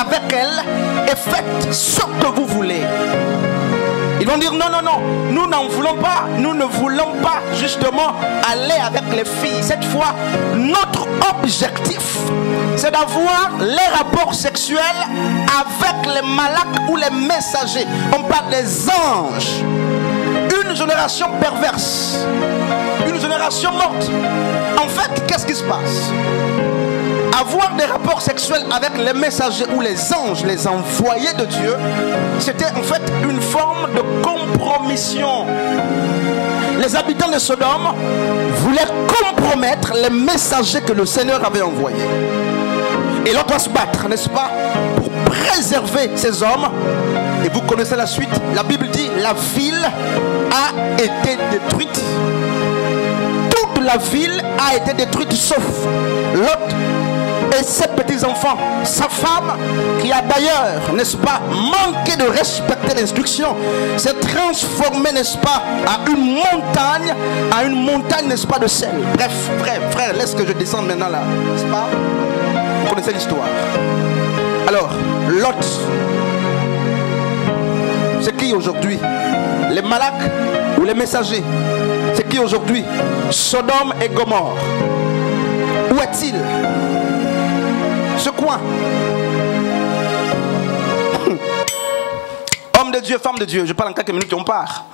avec elles et faites ce que vous voulez. Ils vont dire non, non, non, nous n'en voulons pas, nous ne voulons pas justement aller avec les filles. Cette fois, notre objectif, c'est d'avoir les rapports sexuels avec les malaks ou les messagers. On parle des anges. Une génération perverse, une génération morte. En fait, qu'est-ce qui se passe? Avoir des rapports sexuels avec les messagers ou les anges, les envoyés de Dieu, c'était en fait une forme de compromission. Les habitants de Sodome voulaient compromettre les messagers que le Seigneur avait envoyés. Et l'on doit se battre, n'est-ce pas, pour préserver ces hommes. Et vous connaissez la suite. La Bible dit, la ville a été détruite. Toute la ville a été détruite, sauf Lot et ses petits-enfants. Sa femme, qui a d'ailleurs, n'est-ce pas, manqué de respecter l'instruction, s'est transformée, n'est-ce pas, à une montagne, n'est-ce pas, de sel. Bref, frère, laisse que je descende maintenant là, n'est-ce pas? Vous connaissez l'histoire. Alors, Lot, c'est qui aujourd'hui? Les malaks ou les messagers? C'est qui aujourd'hui? Sodome et Gomorrhe. Où est-il? Ce coin. Homme de Dieu, femme de Dieu. Je parle en quelques minutes, on part.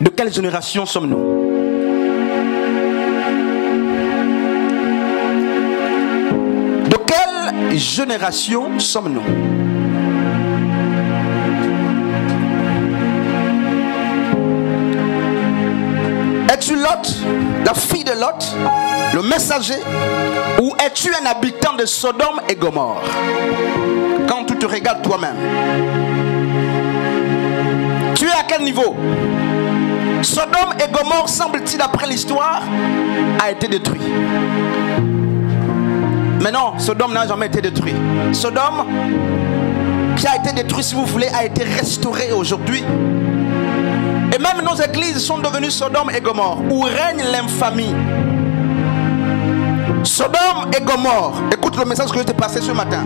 De quelle génération sommes-nous? De quelle génération sommes-nous? Es-tu Lot, la fille de Lot, le messager, ou es-tu un habitant de Sodome et Gomorrhe? Quand tu te regardes toi-même, tu es à quel niveau? Sodome et Gomorrhe, semble-t-il, d'après l'histoire, a été détruit. Mais non, Sodome n'a jamais été détruit. Sodome, qui a été détruit, si vous voulez, a été restauré aujourd'hui. Et même nos églises sont devenues Sodome et Gomorrhe, où règne l'infamie. Sodome et Gomorrhe. Écoute le message que je t'ai passé ce matin.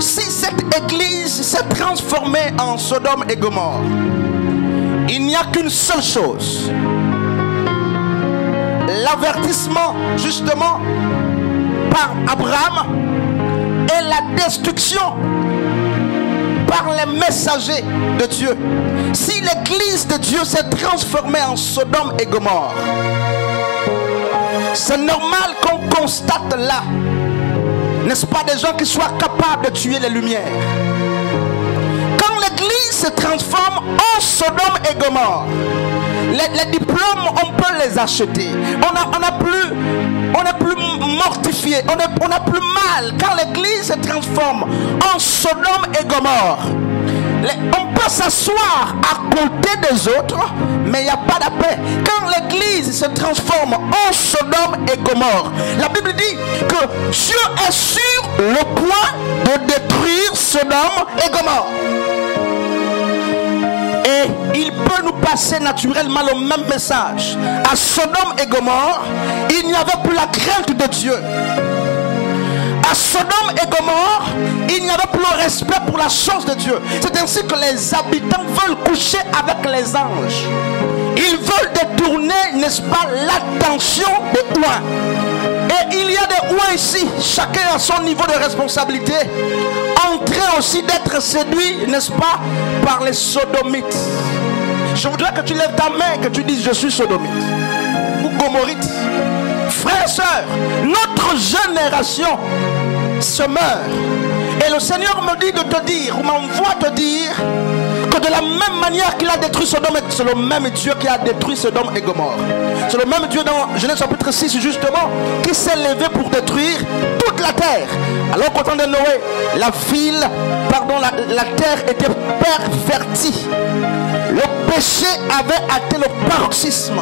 Si cette église s'est transformée en Sodome et Gomorrhe, il n'y a qu'une seule chose. L'avertissement, justement, par Abraham et la destruction par les messagers de Dieu. Si l'église de Dieu s'est transformée en Sodome et Gomorrhe, c'est normal qu'on constate là, n'est-ce pas, des gens qui soient capables de tuer les lumières. Quand l'église se transforme en Sodome et Gomorrhe, les diplômes, on peut les acheter. On n'est plus mortifié, on n'a plus mal. Quand l'église se transforme en Sodome et Gomorrhe, on peut s'asseoir à côté des autres, mais il n'y a pas de paix. Quand l'église se transforme en Sodome et Gomorrhe, la Bible dit que Dieu est sur le point de détruire Sodome et Gomorrhe. Et il peut nous passer naturellement le même message. À Sodome et Gomorrhe, il n'y avait plus la crainte de Dieu. À Sodome et Gomorrhe, il n'y avait plus le respect pour la chose de Dieu. C'est ainsi que les habitants veulent coucher avec les anges. Ils veulent détourner, n'est-ce pas, l'attention des oins. Et il y a des oins ici, chacun à son niveau de responsabilité, en train aussi d'être séduit, n'est-ce pas, par les sodomites. Je voudrais que tu lèves ta main, que tu dises je suis sodomite ou gomorrite. Frères et sœurs, notre génération se meurt. Et le Seigneur me dit de te dire, ou m'envoie te dire, que de la même manière qu'il a détruit Sodome, c'est le même Dieu qui a détruit Sodome et Gomorrhe. C'est le même Dieu dans Genèse chapitre 6 justement, qui s'est levé pour détruire toute la terre. Alors qu'au temps de Noé, la terre était pervertie. Le péché avait atteint le paroxysme.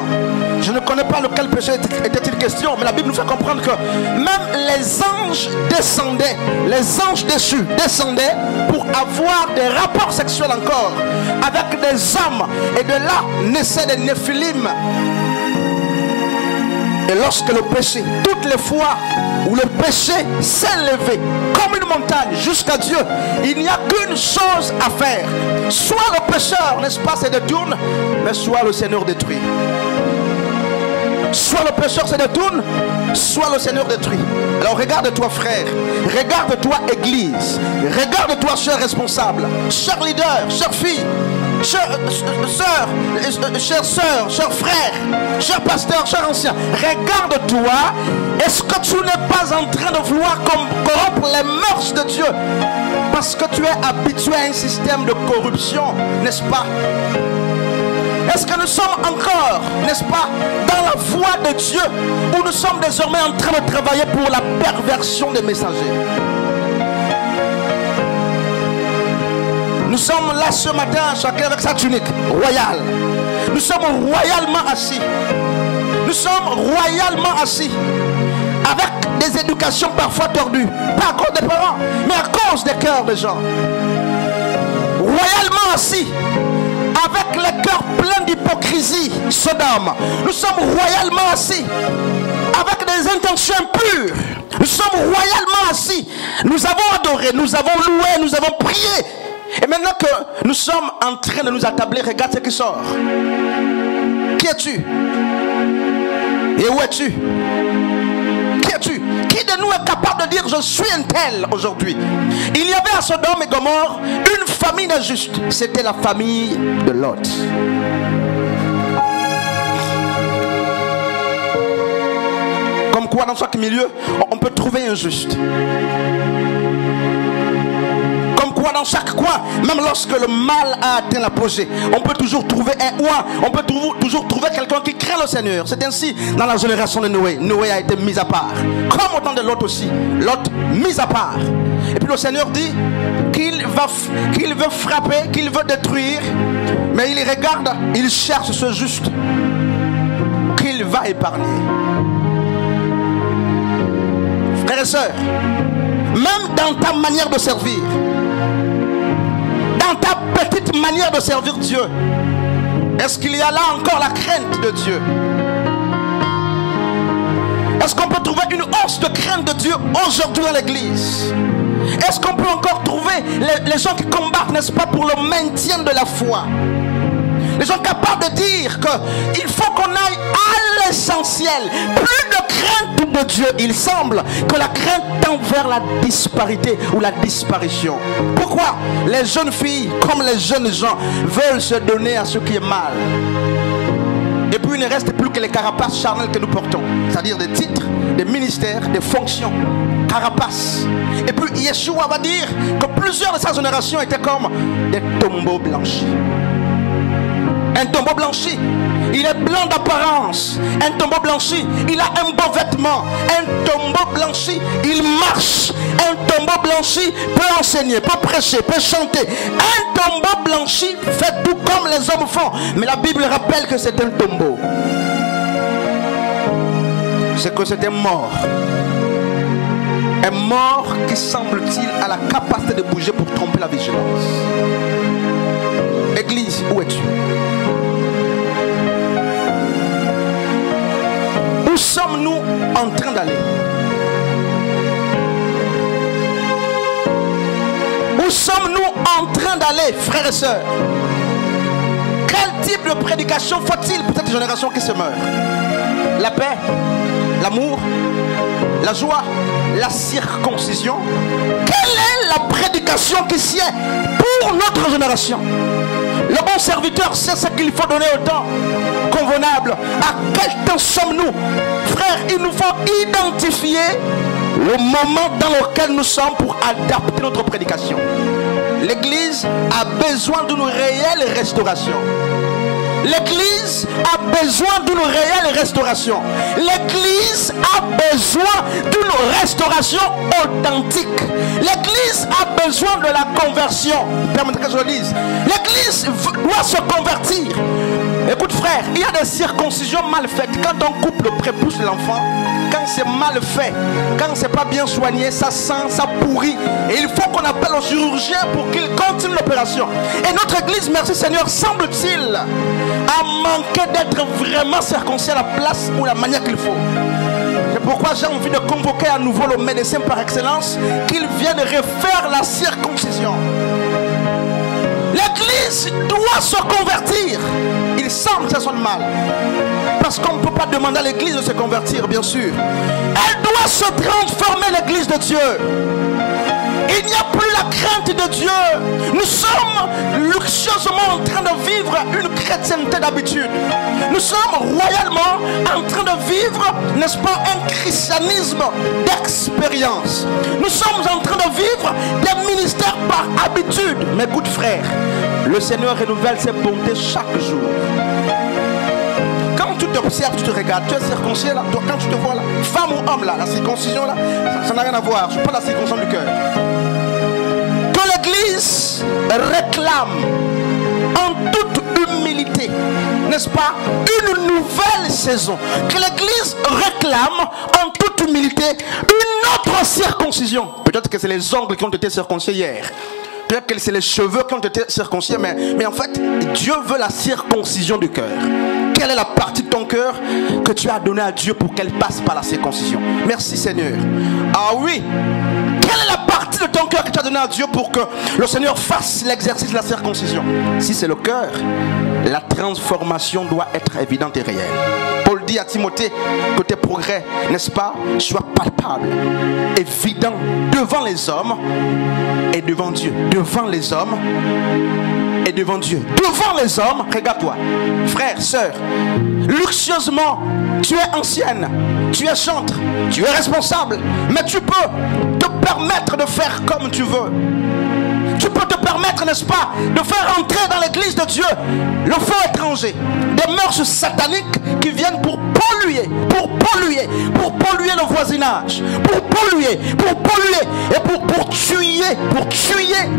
Je ne connais pas lequel péché était-il question, mais la Bible nous fait comprendre que même les anges descendaient, les anges déchus descendaient pour avoir des rapports sexuels encore avec des hommes. Et de là naissaient des néphilim. Et lorsque le péché, toutes les fois où le péché s'est levé comme une montagne jusqu'à Dieu, il n'y a qu'une chose à faire. Soit le pécheur, n'est-ce pas, se détourne, mais soit le Seigneur détruit. Soit le pécheur se détourne, soit le Seigneur détruit. Alors regarde-toi frère, regarde-toi église, regarde-toi cher responsable, cher leader, chère fille, chère soeur, cher frère, cher pasteur, cher ancien. Regarde-toi, est-ce que tu n'es pas en train de vouloir corrompre les mœurs de Dieu parce que tu es habitué à un système de corruption, n'est-ce pas? Est-ce que nous sommes encore, n'est-ce pas, dans la voie de Dieu, où nous sommes désormais en train de travailler pour la perversion des messagers? Nous sommes là ce matin, chacun avec sa tunique royale. Nous sommes royalement assis. Nous sommes royalement assis. Avec des éducations parfois tordues. Pas à cause des parents, mais à cause des cœurs des gens. Royalement assis. Avec les cœurs pleins d'hypocrisie, Sodome. Nous sommes royalement assis. Avec des intentions impures. Nous sommes royalement assis. Nous avons adoré, nous avons loué, nous avons prié. Et maintenant que nous sommes en train de nous attabler, regarde ce qui sort. Qui es-tu? Et où es-tu? Qui es-tu? Qui de nous est capable de dire je suis un tel aujourd'hui? Il y avait à Sodome et Gomorrhe une famille injuste. C'était la famille de Lot. Comme quoi dans chaque milieu on peut trouver un juste. Dans chaque coin, même lorsque le mal a atteint l'apogée, on peut toujours trouver un oint, on peut toujours trouver quelqu'un qui craint le Seigneur. C'est ainsi dans la génération de Noé. Noé a été mis à part, comme au temps de Lot aussi. Lot mis à part. Et puis le Seigneur dit qu'il veut frapper, qu'il veut détruire, mais il regarde, il cherche ce juste qu'il va épargner. Frères et sœurs, même dans ta manière de servir, dans ta petite manière de servir Dieu, est-ce qu'il y a là encore la crainte de Dieu? Est-ce qu'on peut trouver une hausse de crainte de Dieu aujourd'hui dans l'église? Est-ce qu'on peut encore trouver les gens qui combattent, n'est-ce pas, pour le maintien de la foi? Les gens capables de dire qu'il faut qu'on aille à l'essentiel. Plus de crainte de Dieu. Il semble que la crainte tend vers la disparité ou la disparition. Pourquoi les jeunes filles comme les jeunes gens veulent se donner à ce qui est mal? Et puis il ne reste plus que les carapaces charnelles que nous portons. C'est-à-dire des titres, des ministères, des fonctions. Carapaces. Et puis Yeshua va dire que plusieurs de sa génération étaient comme des tombeaux blanchis. Un tombeau blanchi, il est blanc d'apparence. Un tombeau blanchi, il a un beau vêtement. Un tombeau blanchi, il marche. Un tombeau blanchi peut enseigner, peut prêcher, peut chanter. Un tombeau blanchi fait tout comme les hommes font. Mais la Bible rappelle que c'est un tombeau. C'est que c'est un mort. Un mort qui, semble-t-il, a la capacité de bouger pour tromper la vigilance. Église, où es-tu? Où sommes-nous en train d'aller? Où sommes-nous en train d'aller, frères et sœurs? Quel type de prédication faut-il pour cette génération qui se meurt? La paix, l'amour, la joie, la circoncision. Quelle est la prédication qui sied pour notre génération? Le bon serviteur sait ce qu'il faut donner au temps convenable. À quel temps sommes-nous? Frères, il nous faut identifier le moment dans lequel nous sommes pour adapter notre prédication. L'église a besoin d'une réelle restauration. L'église a besoin d'une réelle restauration. L'église a besoin d'une restauration authentique. L'église a besoin de la conversion. Permettez que je le dise. L'église doit se convertir. Écoute frère, il y a des circoncisions mal faites. Quand on coupe le prépuce de l'enfant, quand c'est mal fait, quand c'est pas bien soigné, ça sent, ça pourrit. Et il faut qu'on appelle au chirurgien pour qu'il continue l'opération. Et notre église, merci Seigneur, semble-t-il, a manqué d'être vraiment circoncis à la place ou la manière qu'il faut. C'est pourquoi j'ai envie de convoquer à nouveau le médecin par excellence, qu'il vienne refaire la circoncision. L'église doit se convertir. Il semble que ça sonne mal, parce qu'on ne peut pas demander à l'église de se convertir, bien sûr. Elle doit se transformer, l'église de Dieu. Il n'y a plus la crainte de Dieu. Nous sommes luxueusement en train de vivre une chrétienté d'habitude. Nous sommes royalement en train de vivre, n'est-ce pas, un christianisme d'expérience. Nous sommes en train de vivre des ministères par habitude. Mais écoute frère, le Seigneur renouvelle ses bontés chaque jour. Quand tu t'observes, tu te regardes, tu es circoncis là, toi, quand tu te vois là, femme ou homme là, la circoncision là, ça n'a rien à voir. Je parle de la circoncision du cœur. Que l'église réclame en toute humilité, n'est-ce pas, une nouvelle saison. Que l'église réclame en toute humilité une autre circoncision. Peut-être que c'est les ongles qui ont été circoncis hier. Peut-être que c'est les cheveux qui ont été circoncis, mais en fait, Dieu veut la circoncision du cœur. Quelle est la partie de ton cœur que tu as donnée à Dieu pour qu'elle passe par la circoncision? Merci Seigneur. Ah oui. Quelle est la partie de ton cœur que tu as donnée à Dieu pour que le Seigneur fasse l'exercice de la circoncision? Si c'est le cœur, la transformation doit être évidente et réelle. Paul dit à Timothée que tes progrès, n'est-ce pas, soient palpables, évidents devant les hommes et devant Dieu. Devant les hommes et devant Dieu. Devant les hommes, regarde-toi, frère, sœur, luxueusement, tu es ancienne, tu es chantre, tu es responsable, mais tu peux te permettre de faire comme tu veux. Tu peux te permettre, n'est-ce pas, de faire entrer dans l'église de Dieu le faux étranger, des mœurs sataniques qui viennent pour polluer le voisinage, pour polluer et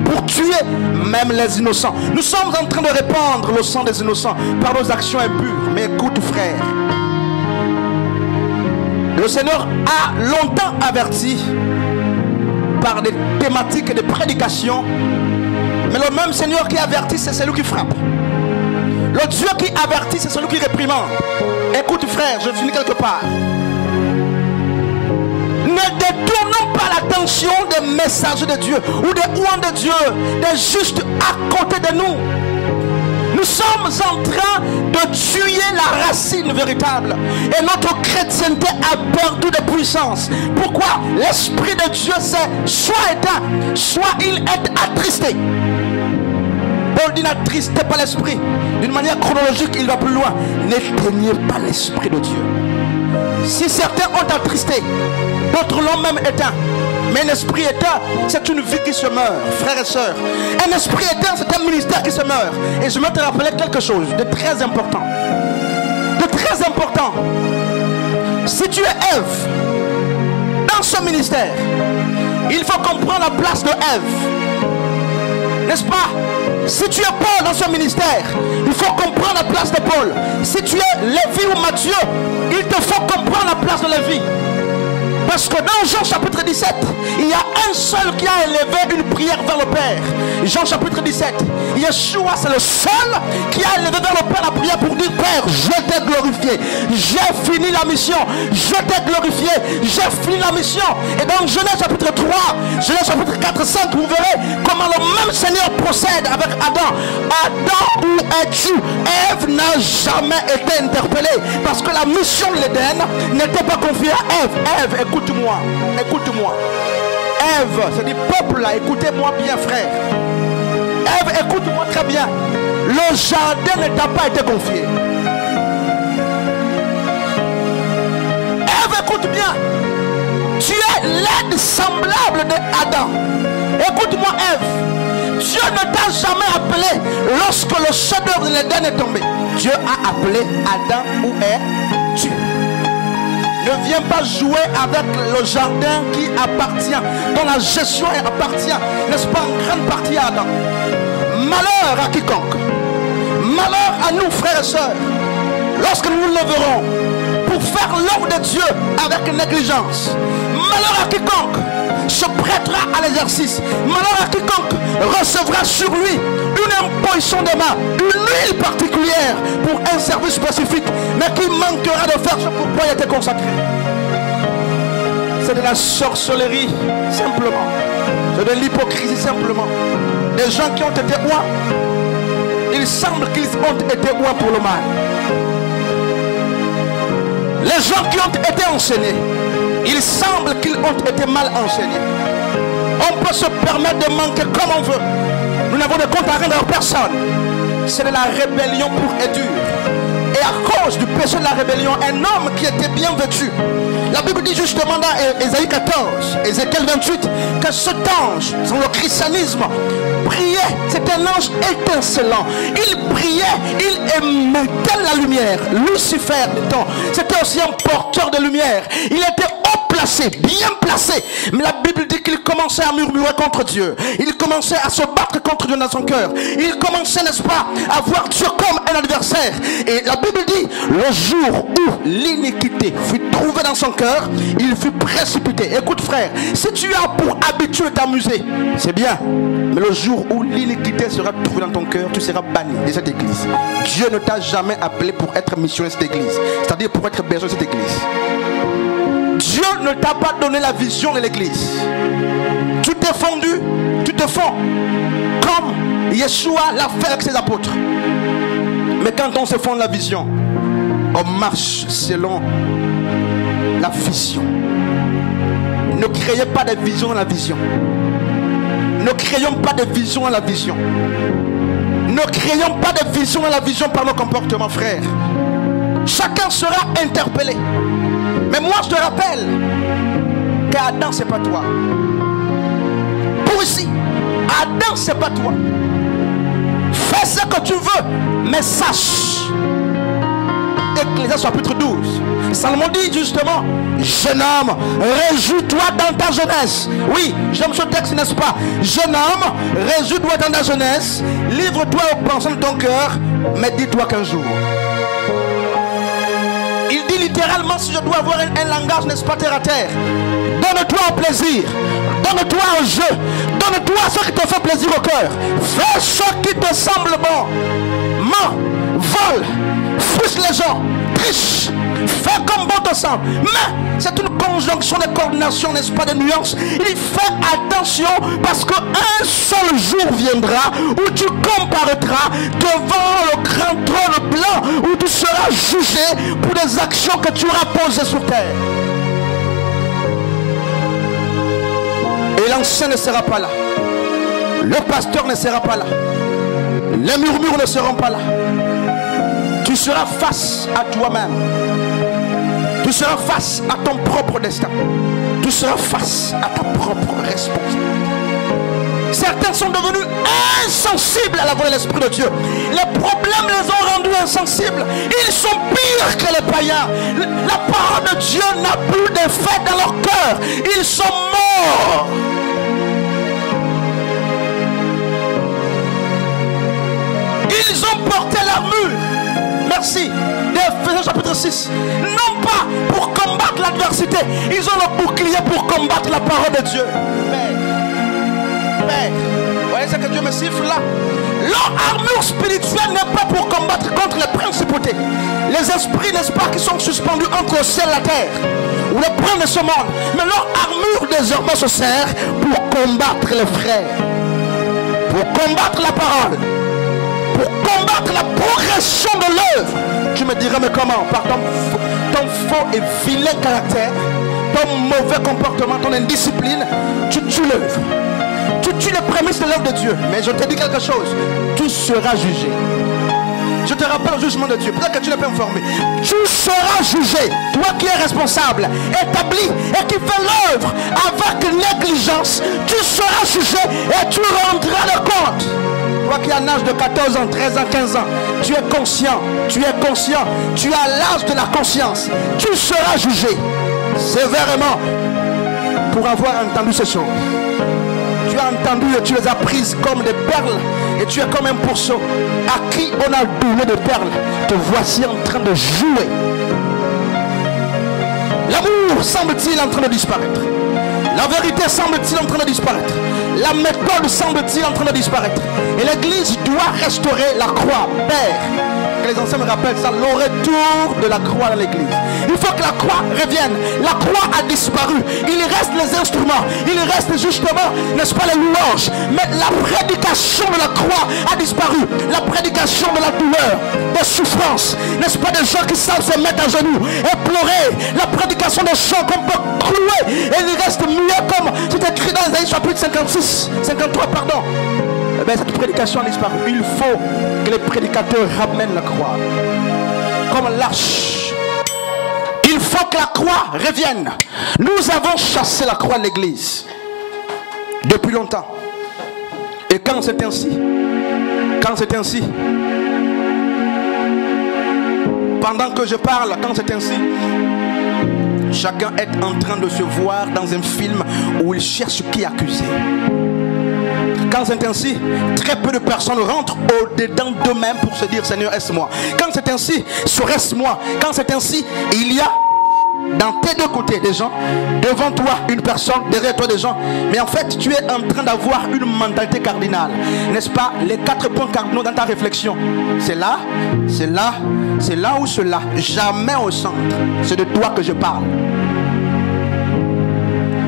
pour tuer même les innocents. Nous sommes en train de répandre le sang des innocents par nos actions impures. Mais écoute frère, le Seigneur a longtemps averti par des thématiques et des prédications, mais le même Seigneur qui avertit, c'est celui qui frappe. Le Dieu qui avertit, c'est celui qui réprimande. Écoute frère, je finis quelque part. Ne détournons pas l'attention des messagers de Dieu ou des ouans de Dieu, des justes à côté de nous. Nous sommes en train de tuer la racine véritable. Et notre chrétienté a perdu de puissance. Pourquoi? L'Esprit de Dieu c'est soit éteint, soit il est attristé. Paul dit n'attristez pas l'Esprit. D'une manière chronologique, il va plus loin. N'éteignez pas l'Esprit de Dieu. Si certains ont attristé, d'autres l'ont même éteint. Mais un esprit éteint, c'est une vie qui se meurt, frères et sœurs. Un esprit éteint, c'est un ministère qui se meurt. Et je vais te rappeler quelque chose de très important. De très important. Si tu es Ève dans ce ministère, il faut comprendre la place de Ève. N'est-ce pas? Si tu es Paul dans ce ministère, il faut comprendre la place de Paul. Si tu es Lévi ou Matthieu, il te faut comprendre la place de Lévi. Parce que dans Jean chapitre 17, il y a un seul qui a élevé une prière vers le Père. Jean chapitre 17, Yeshua c'est le seul qui a élevé vers le Père la prière pour dire Père, je t'ai glorifié, j'ai fini la mission, je t'ai glorifié, j'ai fini la mission. Et dans Genèse chapitre 3, Genèse chapitre 4, 5, vous verrez comment le même Seigneur procède avec Adam. Adam, où es-tu? Ève n'a jamais été interpellée parce que la mission de l'Éden n'était pas confiée à Ève. Ève, écoute-moi, écoute-moi. Ève, c'est du peuple là, écoutez-moi bien frère. Ève, écoute-moi très bien. Le jardin ne t'a pas été confié. Ève, écoute bien. Tu es l'aide semblable d'Adam. Écoute-moi Ève. Dieu ne t'a jamais appelé lorsque le chef-d'œuvre de l'Éden est tombé. Dieu a appelé Adam, où es-tu? Ne viens pas jouer avec le jardin qui appartient, dont la gestion appartient, n'est-ce pas, en grande partie à Adam. Malheur à quiconque, Malheur à nous, frères et sœurs, lorsque nous nous lèverons pour faire l'œuvre de Dieu avec négligence. Malheur à quiconque se prêtera à l'exercice. Malheur à quiconque recevra sur lui une imposition de main, une huile particulière pour un service spécifique, mais qui manquera de faire ce pourquoi il a été consacré. C'est de la sorcellerie simplement, c'est de l'hypocrisie simplement. Des gens qui ont été oints, il semble qu'ils ont été oints pour le mal. Les gens qui ont été enseignés, il semble qu'ils ont été mal enseignés. On peut se permettre de manquer comme on veut. Nous n'avons de compte à rendre à personne. C'est de la rébellion pure et dure. Et à cause du péché de la rébellion, un homme qui était bien vêtu, la Bible dit justement dans Ésaïe 14, Ézéchiel 28, que cet ange, dans le christianisme, brillait. C'était un ange étincelant. Il brillait, il émettait la lumière. Lucifer, dit-on, c'était aussi un porteur de lumière. Il était haut placé, bien placé. Mais la Bible dit qu'il commençait à murmurer contre Dieu. Il commençait à se battre contre Dieu dans son cœur. Il commençait, n'est-ce pas, à voir Dieu comme un adversaire. Et la Bible dit, le jour où l'iniquité fut trouvée dans son cœur, il fut précipité. Écoute frère, si tu as pour habitude de t'amuser, c'est bien. Mais le jour où l'iniquité sera trouvée dans ton cœur, tu seras banni de cette église. Dieu ne t'a jamais appelé pour être missionnaire de cette église. C'est-à-dire pour être berger de cette église. Dieu ne t'a pas donné la vision de l'église. Tu t'es fondu, tu te fonds comme Yeshua l'a fait avec ses apôtres. Mais quand on se fonde la vision, on marche selon la vision. Ne créez pas de vision dans la vision. Ne créons pas de vision dans la vision. Ne créons pas de vision dans la vision par nos comportements, frères. Chacun sera interpellé. Mais moi je te rappelle qu'Adam c'est pas toi. Pour ici, Adam c'est pas toi. Fais ce que tu veux, mais sache. Ecclésiaste chapitre 12. Salomon dit justement, jeune homme, réjouis-toi dans ta jeunesse. Oui, j'aime ce texte, n'est-ce pas? Jeune homme, réjouis-toi dans ta jeunesse. Livre-toi aux pensées de ton cœur, mais dis-toi qu'un jour. Il dit littéralement, si je dois avoir un langage, n'est-ce pas, terre à terre, donne-toi au plaisir, donne-toi au jeu, donne-toi à ce qui te fait plaisir au cœur. Fais ce qui te semble bon. Mens, vole, frustre les gens, triche, fais comme bon te semble. Mais c'est une conjonction de coordination, n'est-ce pas, de nuances. Il fait attention parce qu'un seul jour viendra où tu comparaîtras devant le grand trône blanc, où tu seras jugé pour des actions que tu auras posées sur terre. Et l'ancien ne sera pas là. Le pasteur ne sera pas là. Les murmures ne seront pas là. Tu seras face à toi-même. Tu seras face à ton propre destin. Tu seras face à ta propre responsabilité. Certains sont devenus insensibles à la voix de l'Esprit de Dieu. Les problèmes les ont rendus insensibles. Ils sont pires que les païens. La parole de Dieu n'a plus d'effet dans leur cœur. Ils sont morts. Ils ont porté l'armure. Merci. D'Éphésiens chapitre 6. Non pas pour combattre l'adversité. Ils ont le bouclier pour combattre la parole de Dieu. Père, vous voyez ce que Dieu me siffle là? Leur armure spirituelle n'est pas pour combattre contre les principautés. Les esprits, n'est-ce pas, qui sont suspendus entre le ciel et la terre, ou les princes de ce monde. Mais leur armure désormais se sert pour combattre les frères, pour combattre la parole, pour combattre la progression de l'œuvre. Tu me diras, mais comment? Par ton faux et vilain caractère, ton mauvais comportement, ton indiscipline, tu tues l'œuvre. Tu tues les prémices de l'œuvre de Dieu. Mais je te dis quelque chose, tu seras jugé. Je te rappelle le jugement de Dieu. Peut-être que tu n'es pas informé. Tu seras jugé. Toi qui es responsable, établi et qui fais l'œuvre avec négligence, tu seras jugé et tu rendras le compte. Toi qui as un âge de 14 ans, 13 ans, 15 ans, tu es conscient, tu as l'âge de la conscience. Tu seras jugé sévèrement pour avoir entendu ces choses. Tu as entendu et tu les as prises comme des perles. Et tu es comme un pourceau à qui on a donné des perles. Te voici en train de jouer. L'amour semble-t-il en train de disparaître. La vérité semble-t-il en train de disparaître. La méthode semble-t-il en train de disparaître. Et l'église doit restaurer la croix. Père, que les anciens me rappellent ça, le retour de la croix dans l'église. Il faut que la croix revienne. La croix a disparu. Il reste les instruments. Il reste justement, n'est-ce pas, les louanges. Mais la prédication de la croix a disparu. La prédication de la douleur, des souffrances, n'est-ce pas, des gens qui savent se mettre à genoux et pleurer. La prédication des gens qu'on peut clouer. Et il reste mieux comme c'est écrit dans Isaïe chapitre 53, pardon. Eh bien, cette prédication a disparu. Il faut que les prédicateurs ramènent la croix. Comme l'arche. Il faut que la croix revienne. Nous avons chassé la croix de l'église depuis longtemps. Et quand c'est ainsi, pendant que je parle, quand c'est ainsi, chacun est en train de se voir dans un film où il cherche qui accuser. Quand c'est ainsi, très peu de personnes rentrent au-dedans d'eux-mêmes pour se dire Seigneur, est-ce moi? Quand c'est ainsi, serait-ce moi? Quand c'est ainsi, il y a dans tes deux côtés des gens, devant toi une personne, derrière toi des gens. Mais en fait, tu es en train d'avoir une mentalité cardinale. N'est-ce pas? Les 4 points cardinaux dans ta réflexion. C'est là, c'est là, c'est là ou cela. Jamais au centre. C'est de toi que je parle.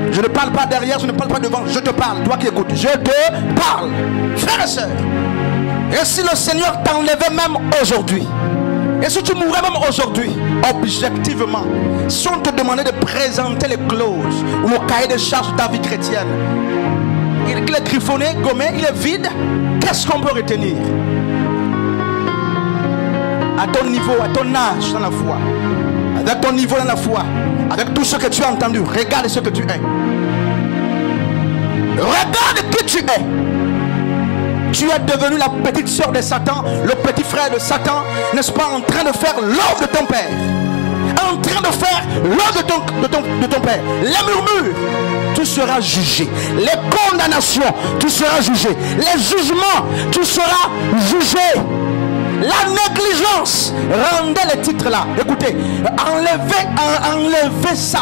Je ne parle pas derrière, je ne parle pas devant, je te parle, toi qui écoutes, je te parle, frères et sœurs. Et si le Seigneur t'enlevait même aujourd'hui, et si tu mourrais même aujourd'hui, objectivement, si on te demandait de présenter les clauses ou le cahier de charges de ta vie chrétienne, il est griffonné, gommé, il est vide, qu'est-ce qu'on peut retenir? À ton niveau, à ton âge dans la foi, avec ton niveau dans la foi, avec tout ce que tu as entendu, regarde ce que tu es. Regarde qui tu es. Tu es devenu la petite sœur de Satan, le petit frère de Satan, n'est-ce pas, en train de faire l'œuvre de ton père. En train de faire l'œuvre de ton père. Les murmures, tu seras jugé. Les condamnations, tu seras jugé. Les jugements, tu seras jugé. La négligence, rendez les titres là. Écoutez, enlevez ça.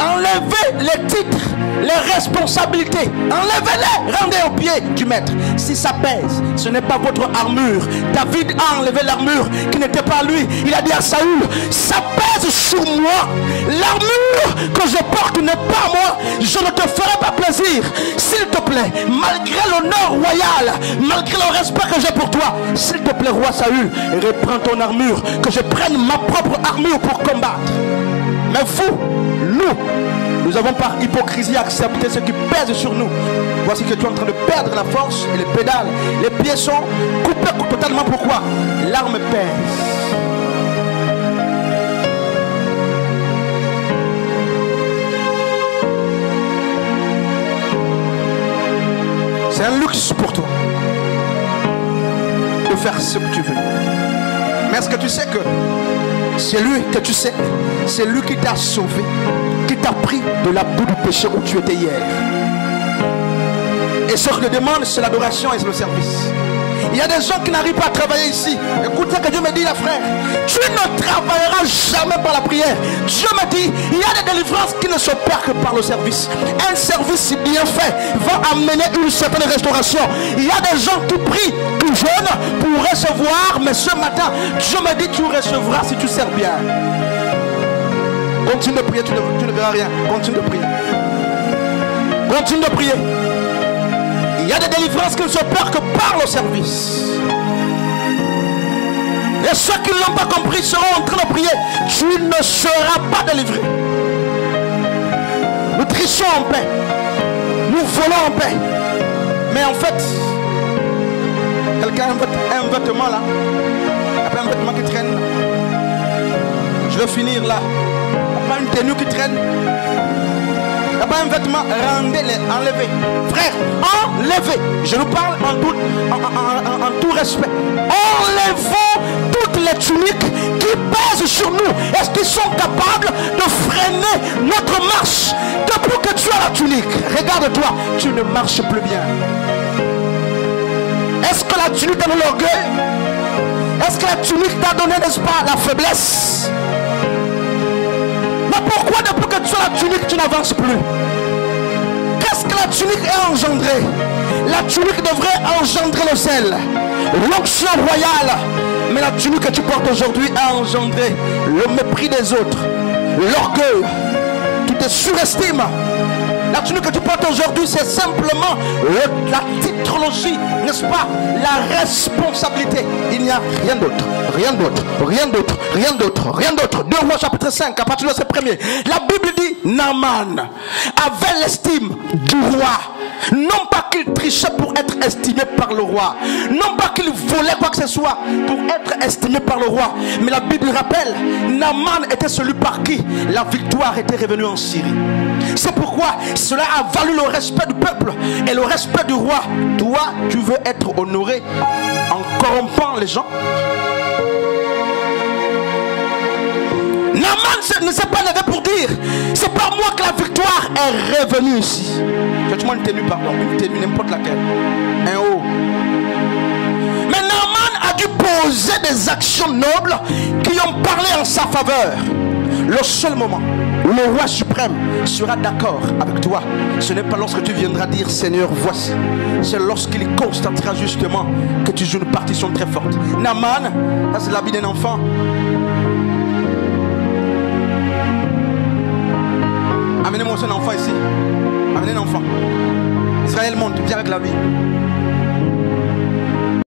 Enlevez les titres, les responsabilités. Enlevez-les, rendez au pied du maître. Si ça pèse, ce n'est pas votre armure. David a enlevé l'armure qui n'était pas lui. Il a dit à Saül, ça pèse sur moi. L'armure que je porte n'est pas moi. Je ne te ferai pas plaisir. S'il te plaît, malgré l'honneur royal, malgré le respect que j'ai pour toi, s'il te plaît, roi Saül, reprends ton armure, que je prenne ma propre armure pour combattre. Mais vous, nous avons par hypocrisie accepté ce qui pèse sur nous. Voici que tu es en train de perdre la force et les pédales. Les pieds sont coupés totalement. Pourquoi? L'arme pèse. C'est un luxe pour toi de faire ce que tu veux. Mais est-ce que tu sais que c'est lui que tu sais, c'est lui qui t'a sauvé, qui t'a pris de la boue du péché où tu étais hier. Et ce que je demande, c'est l'adoration et c'est le service. Il y a des gens qui n'arrivent pas à travailler ici. Écoute ce que Dieu me dit, là, frère. Tu ne travailleras jamais par la prière. Dieu me dit, il y a des délivrances qui ne s'opèrent que par le service. Un service bien fait va amener une certaine restauration. Il y a des gens qui prient tout jeunes pour recevoir, mais ce matin, Dieu me dit, tu recevras si tu sers bien. Continue de prier, tu ne verras rien. Continue de prier. Continue de prier. Il y a des délivrances qui ne s'opèrent que par le service. Et ceux qui ne l'ont pas compris seront en train de prier. Tu ne seras pas délivré. Nous trichons en paix. Nous volons en paix. Mais en fait, quelqu'un a un vêtement là. Après un vêtement qui traîne. Je vais finir là. Après une tenue qui traîne. Il n'y a pas un vêtement, rendez-les, enlevez. Frère, enlevez. Je nous parle en tout respect. Enlevons toutes les tuniques qui pèsent sur nous. Est-ce qu'ils sont capables de freiner notre marche? Depuis que tu as la tunique, regarde-toi, tu ne marches plus bien. Est-ce que la tunique t'a donné l'orgueil? Est-ce que la tunique t'a donné, n'est-ce pas, la faiblesse? Mais pourquoi depuis que tu as la tunique, tu n'avances plus? Qu'est-ce que la tunique est engendrée? La tunique devrait engendrer le sel, l'onction royale. Mais la tunique que tu portes aujourd'hui a engendré le mépris des autres, l'orgueil. Tu te surestimes. La tunique que tu portes aujourd'hui, c'est simplement la titrologie, n'est-ce pas? La responsabilité. Il n'y a rien d'autre, rien d'autre, rien d'autre, rien d'autre, rien d'autre. 2 Rois chapitre 5, à partir de verset 1er. La Bible dit, Naaman avait l'estime du roi. Non pas qu'il trichait pour être estimé par le roi, non pas qu'il volait quoi que ce soit pour être estimé par le roi, mais la Bible rappelle, Naaman était celui par qui la victoire était revenue en Syrie. C'est pourquoi cela a valu le respect du peuple et le respect du roi. Toi, tu veux être honoré en corrompant les gens? Naaman ne s'est pas levé pour dire, c'est par moi que la victoire est revenue ici. Faites-moi une tenue, pardon, une tenue, n'importe laquelle. Un haut. Mais Naaman a dû poser des actions nobles qui ont parlé en sa faveur. Le seul moment où le roi suprême sera d'accord avec toi, ce n'est pas lorsque tu viendras dire Seigneur, voici. C'est lorsqu'il constatera justement que tu joues une partition très forte. Naaman, ça c'est l'habit d'un enfant. Amenez-moi un enfant ici. Amenez un enfant. Israël monte, viens avec la vie.